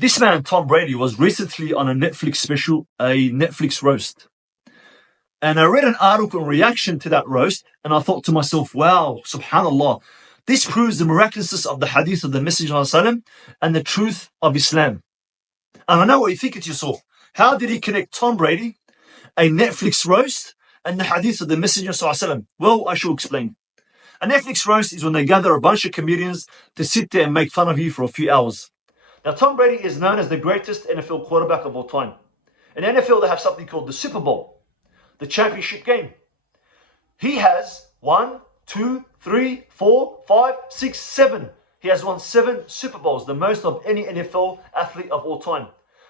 This man, Tom Brady, was recently on a Netflix special, a Netflix roast. And I read an article in reaction to that roast, and I thought to myself, wow, subhanAllah, this proves the miraculousness of the hadith of the Messenger ﷺ and the truth of Islam. And I know what you're thinking to yourself. How did he connect Tom Brady, a Netflix roast, and the hadith of the Messenger ﷺ? Well, I shall explain. A Netflix roast is when they gather a bunch of comedians to sit there and make fun of you for a few hours. Now, Tom Brady is known as the greatest NFL quarterback of all time. In NFL, they have something called the Super Bowl, the championship game. He has 1, 2, 3, 4, 5, 6, 7. He has won 7 Super Bowls, the most of any NFL athlete of all time.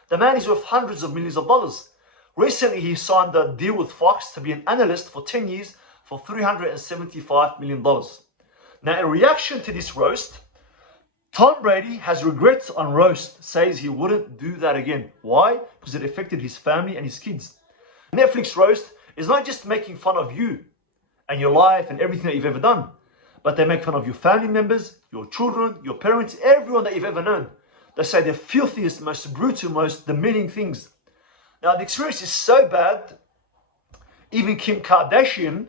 The man is worth hundreds of millions of dollars. Recently, he signed a deal with Fox to be an analyst for 10 years for $375 million. Now, in reaction to this roast, Tom Brady has regrets on roast, says he wouldn't do that again. Why? Because it affected his family and his kids. Netflix roast is not just making fun of you and your life and everything that you've ever done, but they make fun of your family members, your children, your parents, everyone that you've ever known. They say the filthiest, most brutal, most demeaning things. Now, the experience is so bad, even Kim Kardashian,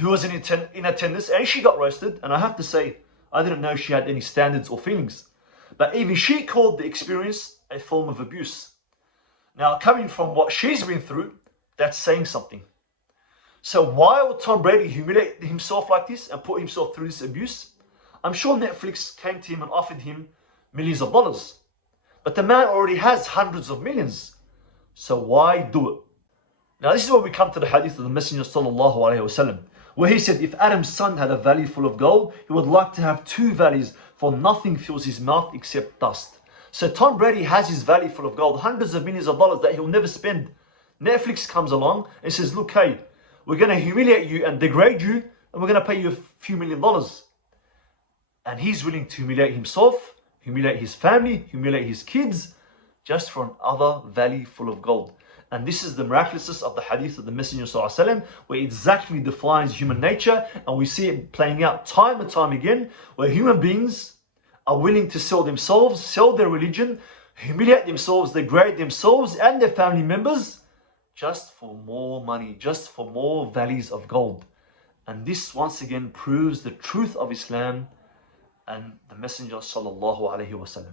who was in attendance, and she got roasted, and I have to say, I didn't know she had any standards or feelings. But even she called the experience a form of abuse. Now, coming from what she's been through, that's saying something. So why would Tom Brady humiliate himself like this and put himself through this abuse? I'm sure Netflix came to him and offered him millions of dollars. But the man already has hundreds of millions. So why do it? Now, this is where we come to the hadith of the Messenger sallallahu alaihi wasallam, where he said, if Adam's son had a valley full of gold, he would like to have 2 valleys, for nothing fills his mouth except dust. So Tom Brady has his valley full of gold, hundreds of millions of dollars that he'll never spend. Netflix comes along and says, look, hey, we're going to humiliate you and degrade you, and we're going to pay you a few $1 million. And he's willing to humiliate himself, humiliate his family, humiliate his kids, just for another valley full of gold. And this is the miraculousness of the hadith of the Messenger ﷺ, where it exactly defines human nature, and we see it playing out time and time again, where human beings are willing to sell themselves, sell their religion, humiliate themselves, degrade themselves and their family members, just for more money, just for more valleys of gold. And this once again proves the truth of Islam and the Messenger sallallahu alaihi wasallam.